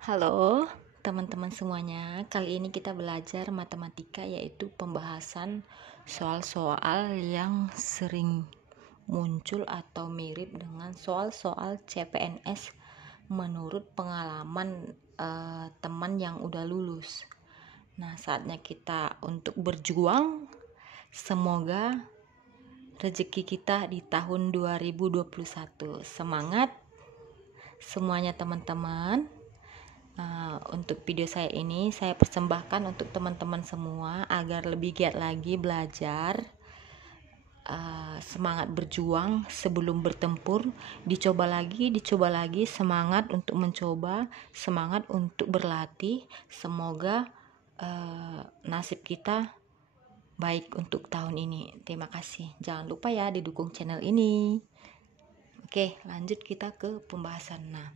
Halo teman-teman semuanya, kali ini kita belajar matematika, yaitu pembahasan soal-soal yang sering muncul atau mirip dengan soal-soal CPNS menurut pengalaman teman yang udah lulus. Nah, saatnya kita untuk berjuang. Semoga rezeki kita di tahun 2021. Semangat semuanya teman-teman. Untuk video saya ini saya persembahkan untuk teman-teman semua agar lebih giat lagi belajar, semangat berjuang sebelum bertempur, dicoba lagi, semangat untuk mencoba, semangat untuk berlatih. Semoga nasib kita baik untuk tahun ini. Terima kasih. Jangan lupa ya didukung channel ini. Oke, lanjut kita ke pembahasan. Nah,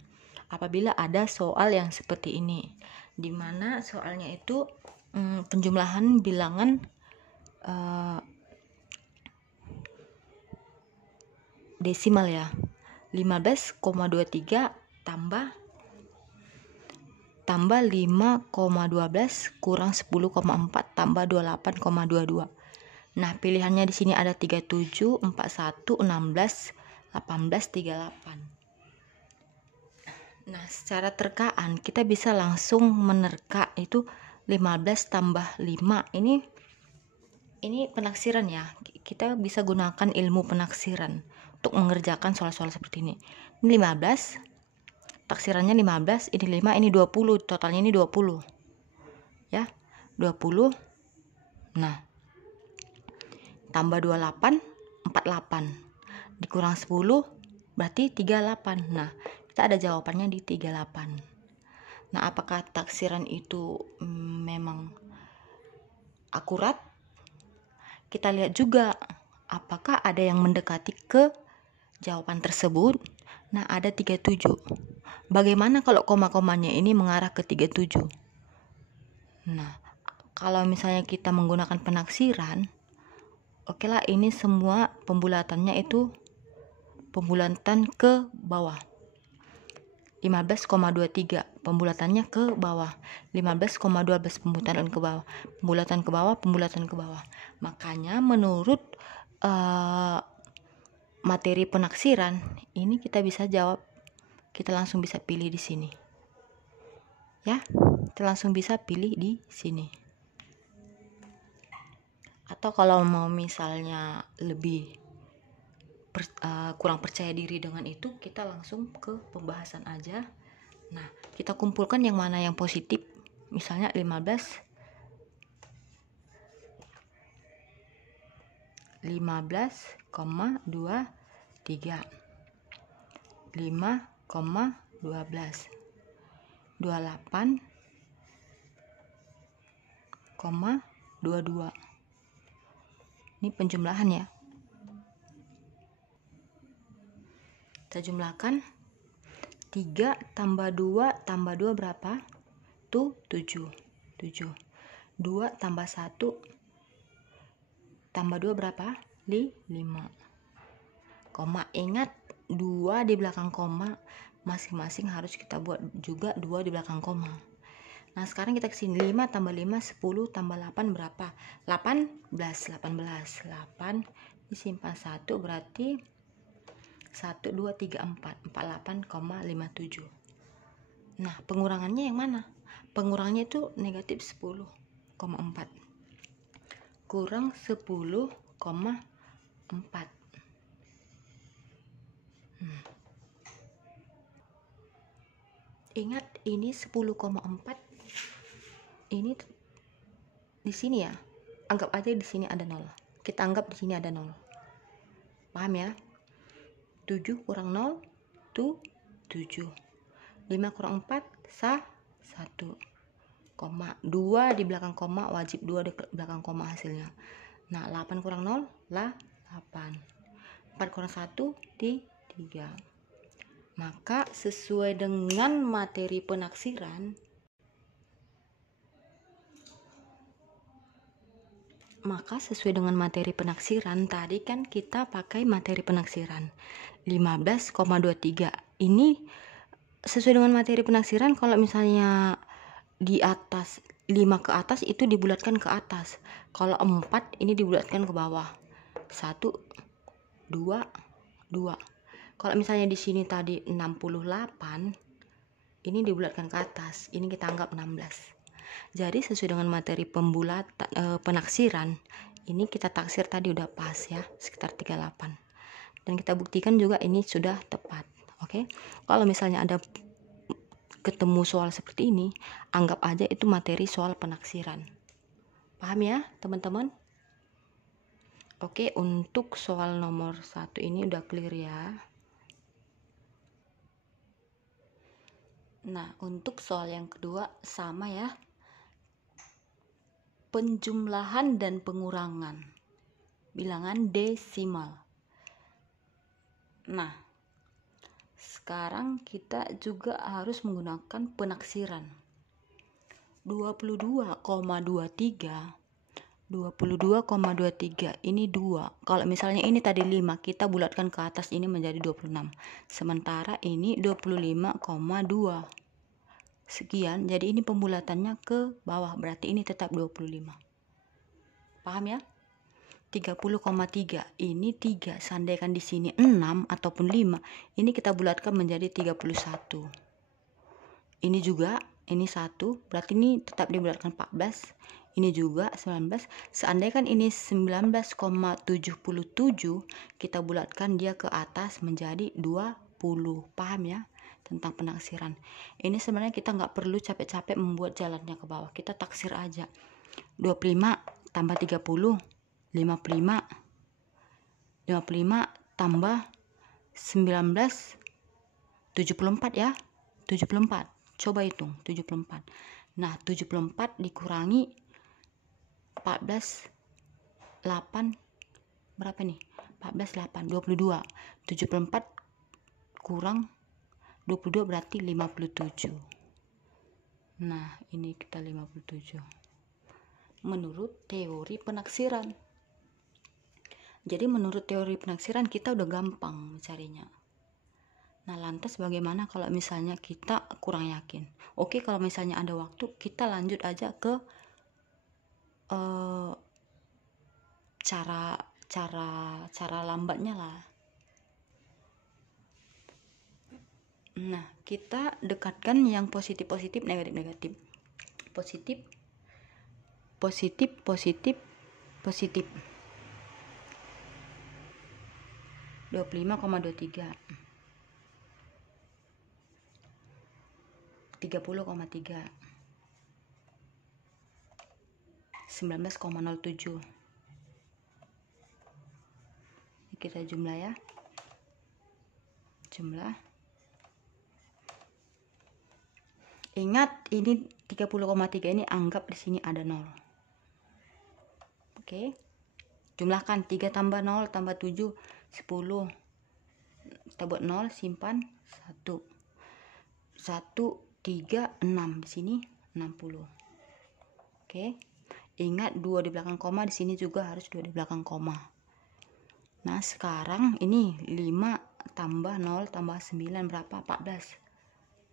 apabila ada soal yang seperti ini, di mana soalnya itu penjumlahan bilangan desimal ya, 15,23 tambah 5,12 kurang 10,4 tambah 28,22. Nah, pilihannya di sini ada 37, 41, 16, 18, 38. Nah, secara terkaan kita bisa langsung menerka itu 15 tambah 5. Ini penaksiran ya. Kita bisa gunakan ilmu penaksiran untuk mengerjakan soal-soal seperti ini. Ini 15, taksirannya 15, ini 5, ini 20, totalnya ini 20. Ya, 20. Nah, tambah 28, 48. Dikurang 10 berarti 38. Nah, kita ada jawabannya di 38. Nah, apakah taksiran itu memang akurat? Kita lihat juga apakah ada yang mendekati ke jawaban tersebut. Nah, ada 37. Bagaimana kalau koma-komanya ini mengarah ke 37? Nah, kalau misalnya kita menggunakan penaksiran, oke lah, ini semua pembulatannya itu pembulatan ke bawah. 15,23 pembulatannya ke bawah, 15,12 pembulatan ke bawah, pembulatan ke bawah. Makanya menurut materi penaksiran ini kita bisa jawab, kita langsung bisa pilih di sini. Ya, kita langsung bisa pilih di sini. Atau kalau mau misalnya lebih kurang percaya diri dengan itu, kita langsung ke pembahasan aja. Nah, kita kumpulkan yang mana yang positif. Misalnya 15,23 5,12 28,22. Ini penjumlahan ya. Kita jumlahkan 3 tambah 2 tambah 2 berapa? Itu 7. 2 tambah 1 tambah 2 berapa? 5. Koma, ingat 2 di belakang koma masing-masing harus kita buat juga 2 di belakang koma. Nah, sekarang kita kesini, 5 tambah 5 10 tambah 8 berapa? 18 disimpan 1 berarti 1, 2, 3, 4 48,57. Nah, pengurangannya yang mana? Pengurangannya itu negatif 10,4 kurang 10,4. Ingat, ini 10,4. Ini di sini ya. Anggap aja di sini ada 0. Kita anggap di sini ada 0. Paham ya? 7 kurang 0 itu 7. 5 kurang 4 1. Koma 2 di belakang koma, wajib 2 di belakang koma hasilnya. Nah, 8 kurang 0 lah 8. 4 kurang 1 di 3. Maka sesuai dengan materi penaksiran, tadi kan kita pakai materi penaksiran 15,23. Ini sesuai dengan materi penaksiran, kalau misalnya di atas 5 ke atas itu dibulatkan ke atas, kalau 4 ini dibulatkan ke bawah. 1 2 2. Kalau misalnya di sini tadi 68, ini dibulatkan ke atas, ini kita anggap 16. Jadi sesuai dengan materi penaksiran, ini kita taksir tadi udah pas ya, sekitar 38. Dan kita buktikan juga ini sudah tepat. Oke. Kalau misalnya ada ketemu soal seperti ini, anggap aja itu materi soal penaksiran. Paham ya, teman-teman? Oke, untuk soal nomor 1 ini udah clear ya. Nah, untuk soal yang kedua sama ya. Penjumlahan dan pengurangan bilangan desimal. Nah, sekarang kita juga harus menggunakan penaksiran. 22,23 ini 2. Kalau misalnya ini tadi 5, kita bulatkan ke atas, ini menjadi 26. Sementara ini 25,2 sekian, jadi ini pembulatannya ke bawah, berarti ini tetap 25. Paham ya? 30,3 ini 3, seandainya di sini 6 ataupun 5, ini kita bulatkan menjadi 31. Ini juga, ini 1, berarti ini tetap dibulatkan 14. Ini juga 19. Seandainya ini 19,77, kita bulatkan dia ke atas menjadi 20. Paham ya? Tentang penaksiran. Ini sebenarnya kita nggak perlu capek-capek membuat jalannya ke bawah. Kita taksir aja. 25 tambah 30, 55. 55 tambah 19, 74 ya. 74. Coba hitung 74. Nah, 74 dikurangi 14, 8, berapa nih? 14, 8, 22. 74 kurang 22 berarti 57. Nah, ini kita 57. Menurut teori penaksiran. Jadi menurut teori penaksiran kita udah gampang mencarinya. Nah, lantas bagaimana kalau misalnya kita kurang yakin? Oke, kalau misalnya ada waktu, kita lanjut aja ke cara lambatnya lah. Nah, kita dekatkan yang positif, negatif. Positif, 25,23, 30,3, 19,07. Kita jumlah ya. Jumlah. Ingat, ini 30,3 ini anggap di sini ada 0. Oke. Jumlahkan 3 tambah 0 tambah 7, 10. Kita buat 0, simpan 1. 1, 3, 6. Di sini 60. Oke. Ingat 2 di belakang koma, di sini juga harus 2 di belakang koma. Nah, sekarang ini 5 tambah 0 tambah 9 berapa? 14.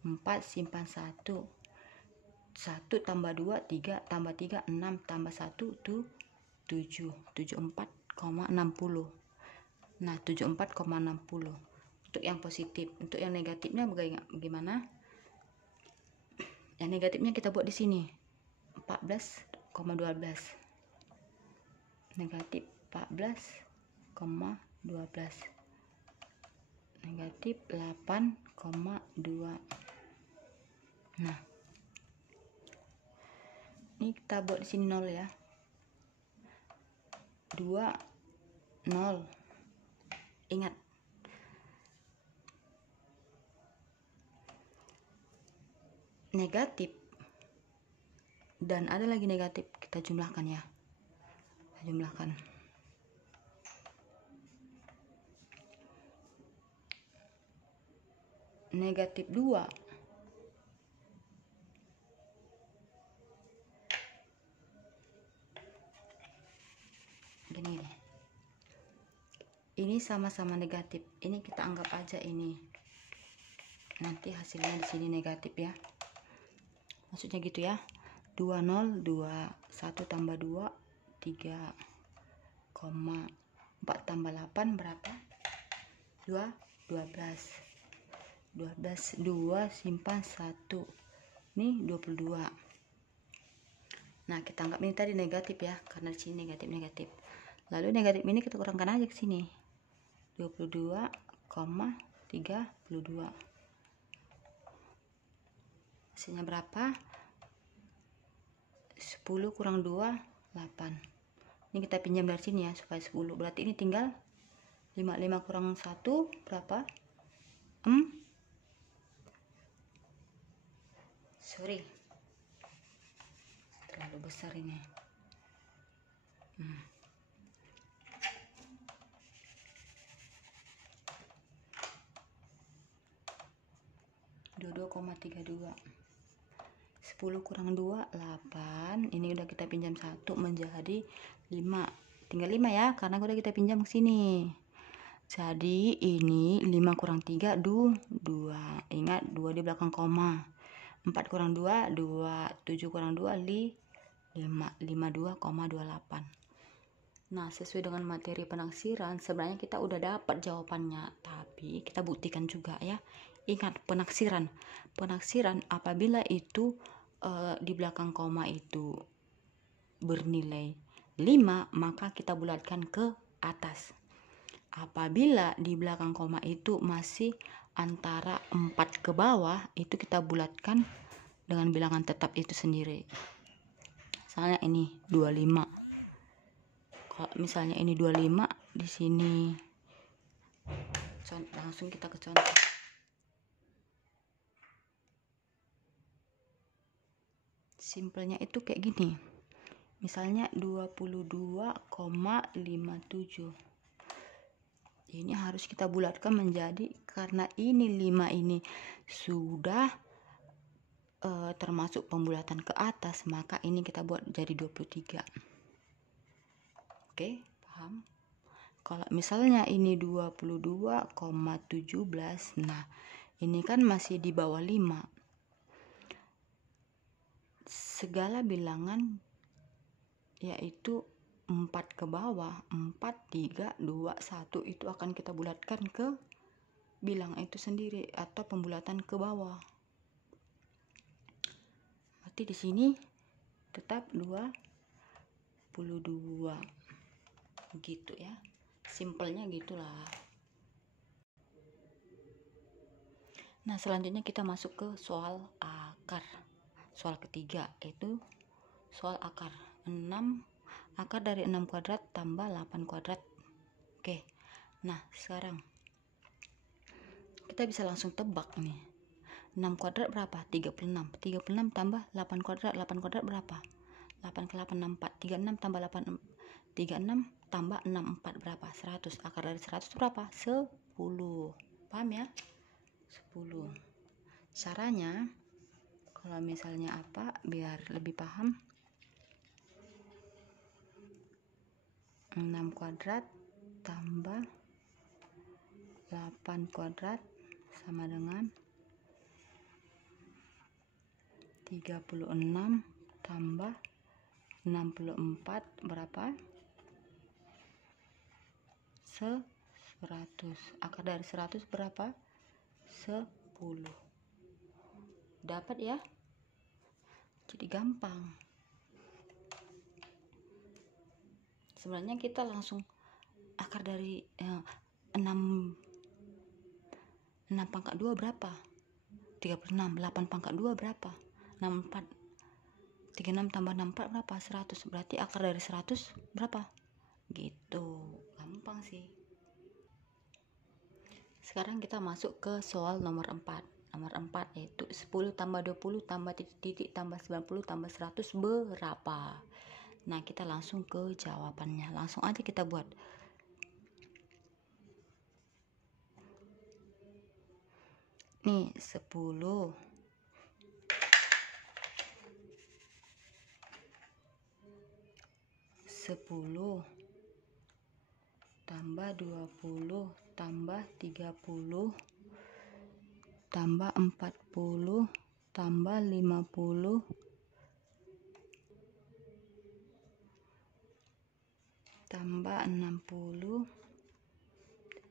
4 simpan 1. 1 tambah 2, 3 tambah 3, 6 tambah 1, 7. 74,60. Nah, 74,60 untuk yang positif. Untuk yang negatifnya bagaimana? Yang negatifnya kita buat di sini 14,12. Negatif 14,12. Negatif 8,2. Nah, ini kita buat di sini 0 ya. 2, 0. Ingat, negatif dan ada lagi negatif, kita jumlahkan ya. Kita jumlahkan. Negatif 2 gini deh. Ini sama-sama negatif. Ini kita anggap aja ini nanti hasilnya di sini negatif ya, maksudnya gitu ya. 20 21 tambah 2 3,4 tambah 8 berapa? 12 2 simpan 1, ini 22. Nah, kita anggap ini tadi negatif ya, karena di sini negatif. Lalu negatif ini kita kurangkan aja ke sini. 22,32. Hasilnya berapa? 10 kurang 2, 8. Ini kita pinjam dari sini ya, supaya 10. Berarti ini tinggal 55 kurang 1 berapa? Sorry, terlalu besar ini. 22,32. 10 kurang 2, 8. Ini udah kita pinjam 1 menjadi 5. Tinggal 5 ya, karena udah kita pinjam ke sini. Jadi ini 5 kurang 3, 2. Ingat 2 di belakang koma. 4 kurang 2, 2. 7 kurang 2, 5. 52,28. Nah, sesuai dengan materi penaksiran, sebenarnya kita udah dapat jawabannya, tapi kita buktikan juga ya. Ingat, penaksiran apabila itu di belakang koma itu bernilai 5, maka kita bulatkan ke atas. Apabila di belakang koma itu masih antara 4 ke bawah, itu kita bulatkan dengan bilangan tetap itu sendiri. Misalnya ini 25. Kalau misalnya ini 25, di sini langsung kita ke contoh. Simpelnya itu kayak gini. Misalnya 22,57. Ini harus kita bulatkan menjadi, karena ini 5 ini sudah termasuk pembulatan ke atas, maka ini kita buat jadi 23. Oke, paham? Kalau misalnya ini 22,17, nah ini kan masih di bawah 5. Segala bilangan yaitu 4 ke bawah, 4, 3, 2, 1 itu akan kita bulatkan ke bilangan itu sendiri atau pembulatan ke bawah. Berarti di sini tetap 22. Gitu ya. Simpelnya gitulah. Nah, selanjutnya kita masuk ke soal akar. Soal ketiga itu soal akar. 6 akar dari 6 kuadrat tambah 8 kuadrat. Oke. Nah, sekarang kita bisa langsung tebak nih. 6 kuadrat berapa? 36. 36 tambah 8 kuadrat. 8 kuadrat berapa? 8 ke 8 64. 36 tambah 8 36 tambah 64 berapa? 100. Akar dari 100 berapa? 10. Paham ya? 10. Caranya kalau misalnya apa biar lebih paham, 6 kuadrat tambah 8 kuadrat sama dengan 36 tambah 64 berapa? 100. Akar dari 100 berapa? 10. Dapat ya? Jadi gampang. Sebenarnya kita langsung akar dari 6 pangkat 2 berapa? 36. 8 pangkat 2 berapa? 64. 36 tambah 64 berapa? 100. Berarti akar dari 100 berapa? Gitu. Gampang sih. Sekarang kita masuk ke soal nomor 4. Nomor 4 yaitu 10 tambah 20 tambah titik tambah 90 tambah 100 berapa? Nah, kita langsung ke jawabannya. Langsung aja kita buat. Nih, 10 tambah 20 tambah 30 tambah 40 tambah 50 tambah 60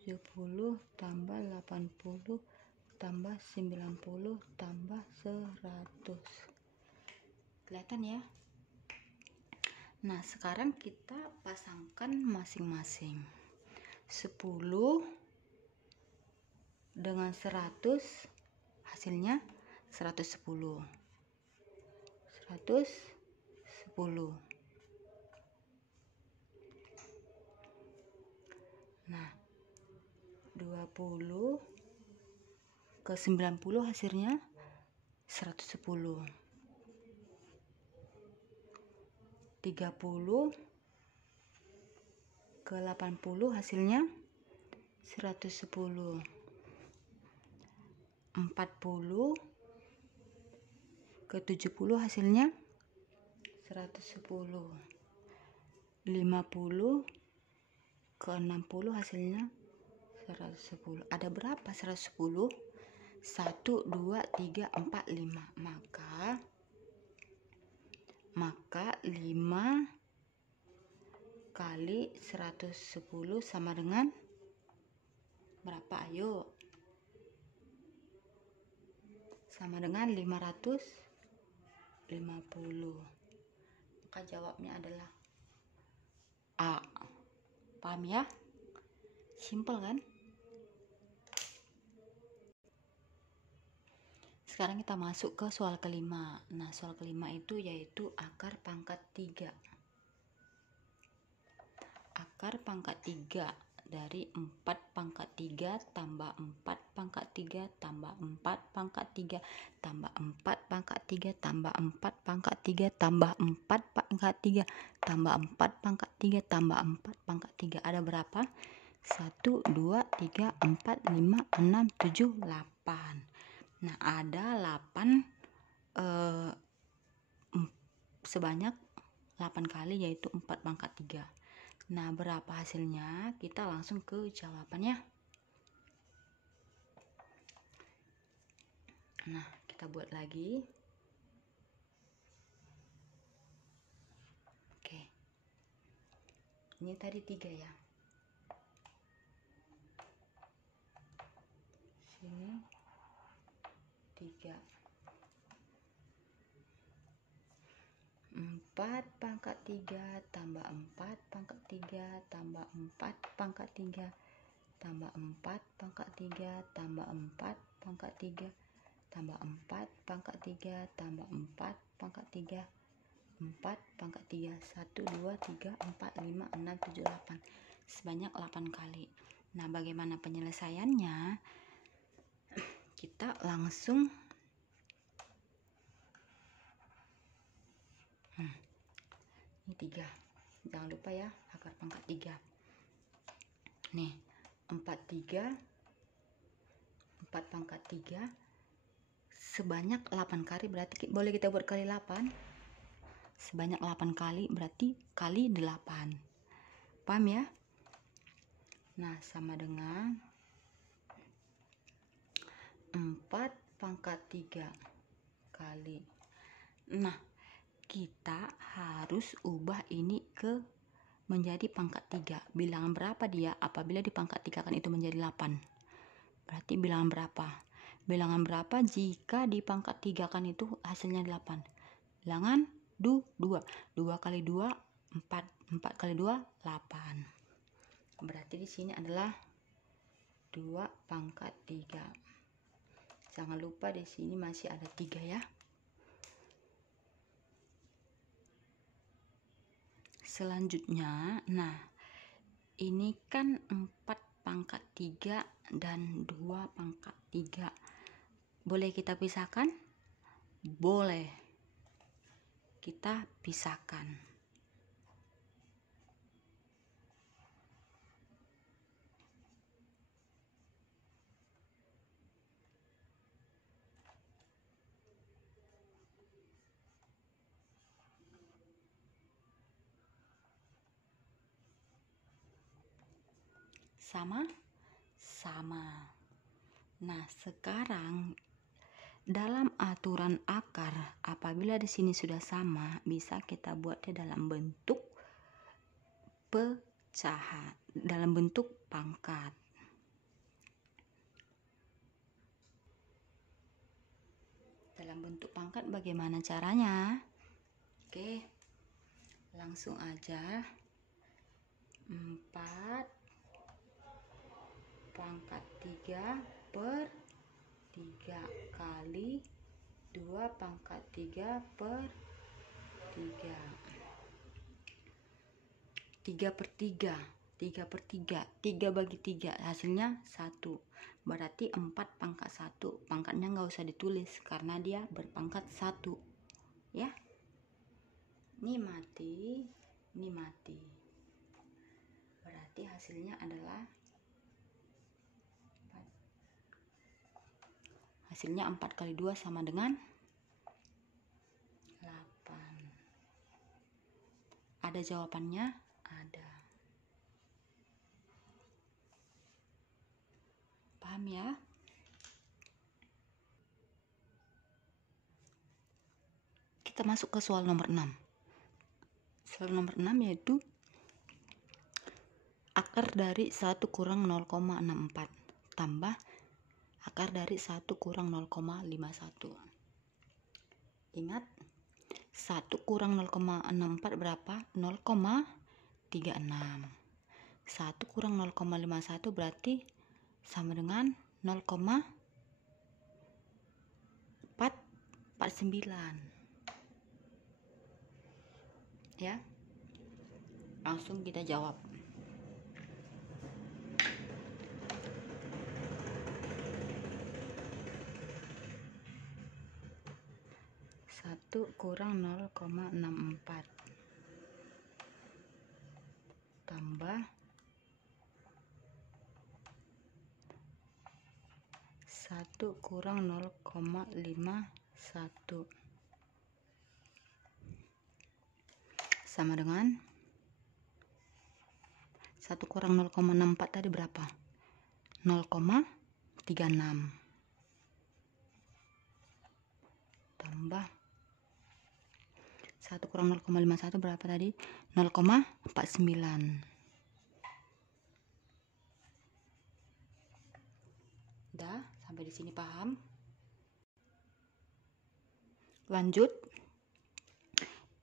70 tambah 80 tambah 90 tambah 100. Kelihatan ya? Nah, sekarang kita pasangkan masing-masing. 10 dengan 100 hasilnya 110. 110. Nah, 20 ke 90 hasilnya 110. 30 ke 80 hasilnya 110. 40 ke 70 hasilnya 110. 50 ke 60 hasilnya 110. Ada berapa 110? 1, 2, 3, 4, 5. Maka 5 kali 110 sama dengan berapa? Ayo. Sama dengan 550. Maka jawabnya adalah A. Paham ya? Simple kan? Sekarang kita masuk ke soal kelima. Nah, soal kelima itu yaitu akar pangkat 3. Akar pangkat 3 dari 4 pangkat 3 tambah 4 pangkat 3 tambah 4 pangkat 3 tambah 4 pangkat 3 tambah 4 pangkat 3 tambah 4 pangkat 3 tambah 4 pangkat 3 tambah 4 pangkat 3. Ada berapa? 1, 2, 3, 4, 5, 6, 7, 8. Nah, ada 8 sebanyak 8 kali, yaitu 4 pangkat 3. Nah, berapa hasilnya? Kita langsung ke jawabannya. Nah, kita buat lagi. Oke. Ini tadi 3 ya. Sini 3. 4 pangkat 3 tambah 4 pangkat 3 tambah 4 pangkat 3 tambah 4 pangkat 3 tambah 4 pangkat 3 tambah 4 pangkat 3 tambah 4 pangkat 3 4 pangkat 3. 1, 2, 3, 4, 5, 6, 7, 8. Sebanyak 8 kali. Nah, bagaimana penyelesaiannya? Kita langsung ini 3. Jangan lupa ya, akar pangkat 3. Nih, 4 pangkat 3 sebanyak 8 kali, berarti boleh kita buat kali 8. Sebanyak 8 kali berarti kali 8. Paham ya? Nah, sama dengan 4 pangkat 3 kali. Nah, kita harus ubah ini ke menjadi pangkat 3. Bilangan berapa dia apabila di pangkat 3 kan itu menjadi 8? Berarti bilangan berapa? Bilangan berapa jika di pangkat 3 kan itu hasilnya 8? Bilangan 2. 2 kali 2, 4. 4 kali 2, 8. Berarti di sini adalah 2 pangkat 3. Jangan lupa di sini masih ada 3 ya. Selanjutnya, nah, ini kan 4 pangkat 3 dan 2 pangkat 3. Boleh kita pisahkan? Boleh. Kita pisahkan. Sama? Sama. Nah, sekarang dalam aturan akar, apabila di sini sudah sama, bisa kita buatnya dalam bentuk pecahan, dalam bentuk pangkat. Dalam bentuk pangkat bagaimana caranya? Oke, langsung aja. 4 pangkat 3 per 3 kali 2 pangkat 3 per 3. 3 per 3, 3 per 3, 3 bagi 3, hasilnya 1. Berarti 4 pangkat 1. Pangkatnya nggak usah ditulis karena dia berpangkat 1. Ya. Ini mati, ini mati. Berarti hasilnya adalah 4 kali 2 sama dengan 8. Ada jawabannya? Ada. Paham ya? Kita masuk ke soal nomor 6. Soal nomor 6 yaitu akar dari 1 kurang 0,64 tambah akar dari 1 kurang 0,51. Ingat, 1 kurang 0,64 berapa? 0,36. 1 kurang 0,51 berarti sama dengan 0,449. Ya. Langsung kita jawab. 1 kurang 0,64 tambah 1 kurang 0,51 sama dengan 1 kurang 0,64 tadi berapa? 0,36 tambah 1 kurang 0,51 berapa tadi? 0,49. Udah, sampai di sini paham? Lanjut.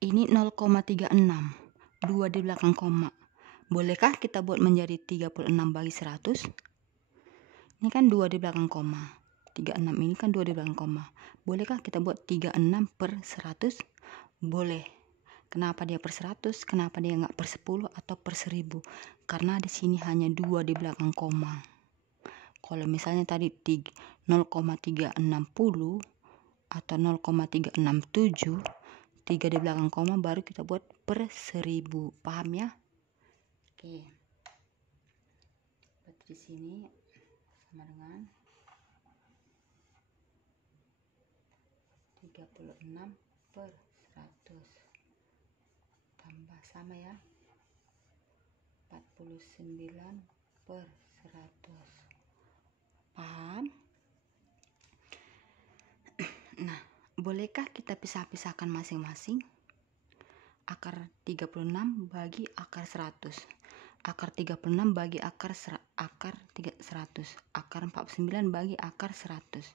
Ini 0,36. 2 di belakang koma. Bolehkah kita buat menjadi 36 bagi 100? Ini kan 2 di belakang koma. 36 ini kan 2 di belakang koma. Bolehkah kita buat 36 per 100? Boleh. Kenapa dia per 100? Kenapa dia nggak per 10 atau per 1000? Karena di sini hanya 2 di belakang koma. Kalau misalnya tadi 0,360 atau 0,367, 3 di belakang koma baru kita buat per 1000. Paham ya? Oke. Berarti di sini sama dengan 36 per 100 tambah sama ya 49 per 100. Paham? Nah, bolehkah kita pisah-pisahkan masing-masing? Akar 36 bagi akar 100. Akar 36 bagi akar 100. Akar 49 bagi akar 100.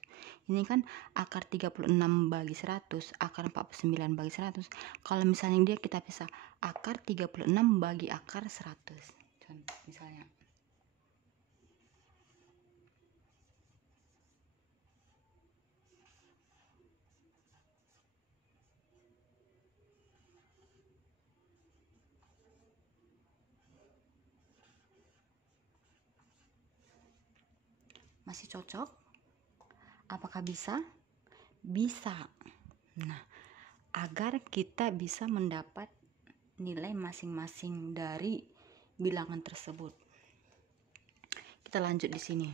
Ini kan akar 36 bagi 100, akar 49 bagi 100. Kalau misalnya dia kita pisah akar 36 bagi akar 100. Contoh misalnya. Masih cocok? Apakah bisa? Bisa. Nah, agar kita bisa mendapat nilai masing-masing dari bilangan tersebut, kita lanjut di sini.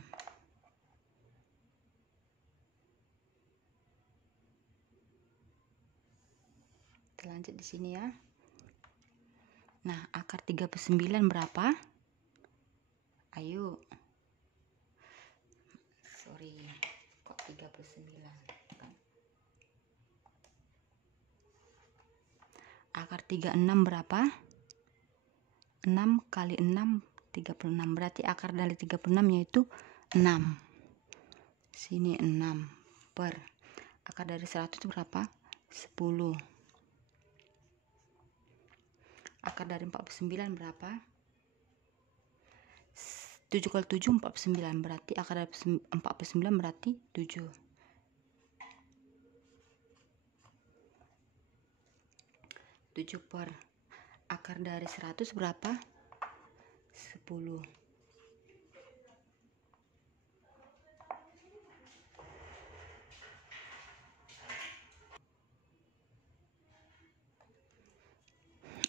Kita lanjut di sini ya. Nah, akar 39 berapa? Ayo. sorry, kok 39 kan? Akar 36 berapa? 6 kali 6 36, berarti akar dari 36 yaitu 6. Sini 6 per akar dari 100 berapa? 10. Akar dari 49 berapa? 7 kali 7 49, berarti akar dari 49 berarti 7. 7 per akar dari 100 berapa? 10.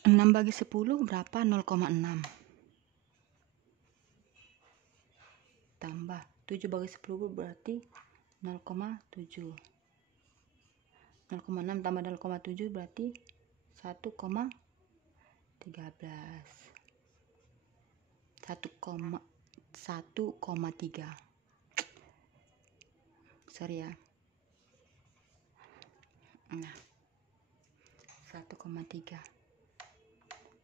Enam bagi 10 berapa? 0,6. Tambah 7 bagi 10 berarti 0,7. 0,6 tambah 0,7 berarti 1,13. 1,3. Sorry ya. Nah, 1,3.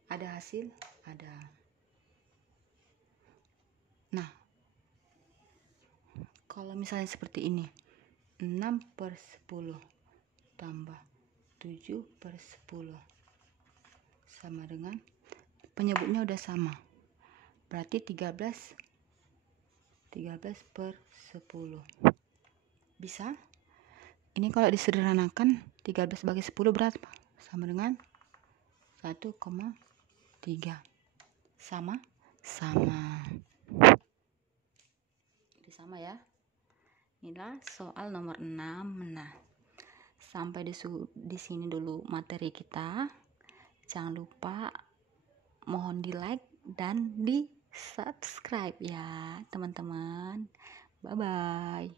Ada hasil? Ada. Nah, kalau misalnya seperti ini, 6 per 10 tambah 7 per 10 sama dengan, penyebutnya udah sama, berarti 13 per 10. Bisa? Ini kalau disederhanakan 13 bagi 10 berapa? Sama dengan 1,3. Sama? Sama. Jadi sama ya. Inilah soal nomor 6. Nah, sampai di sini dulu materi kita. Jangan lupa mohon di like dan di subscribe ya teman-teman. Bye bye.